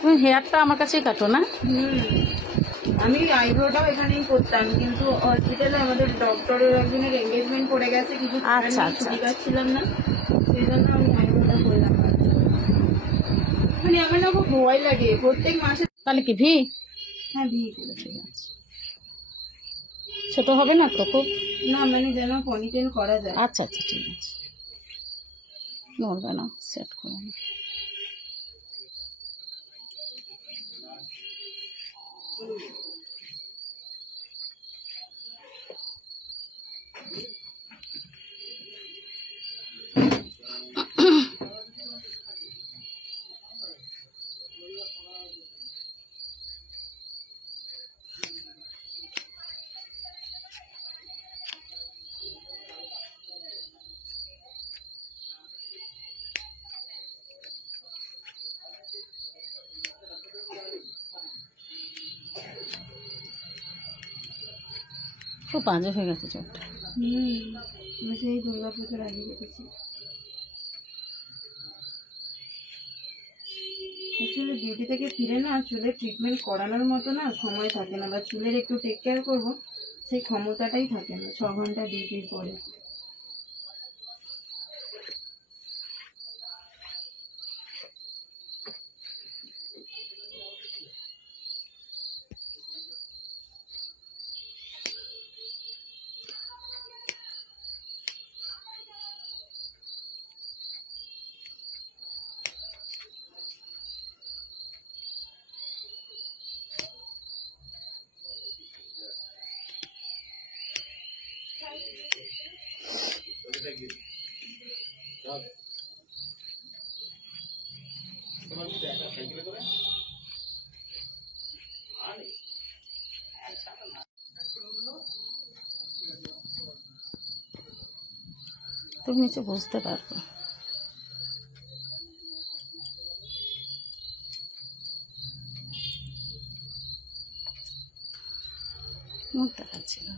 তুমি হেয়ারটা আমার কাছেই কাটো না? আমি আইব্রোটাও এখানেই করতাম, কিন্তু হসপিটালে আমাদের ডক্টরের একজনের এঙ্গেজমেন্ট পড়ে গেছে, কিছু ছুটি পাচ্ছিলাম না, সেই জন্য আমি আইব্রোটা করলাম। মানে আমার না খুব ভয় লাগে প্রত্যেক মাসে। তাহলে কি ভি? হ্যাঁ ভি। ঠিক আছে, ছোট হবে না তো খুব? না মানে যেন পনিটেল করা যায়। আচ্ছা আচ্ছা ঠিক আছে, নড়বে না, সেট করে না। খুব বাজে হয়ে গেছে চোখটা। সেই দুর্গাপুজোর আগে দেখেছি। অ্যাকচুয়ালি ডিউটি থেকে ফিরে না চুলের ট্রিটমেন্ট করানোর মতো না সময় থাকে না, বা চুলের একটু টেক কেয়ার করবো সেই ক্ষমতাটাই থাকে না 6 ঘন্টা ডিউটির পরে। তুমি নিচে বুঝতে পারবো। মুখ দেখাচ্ছি না।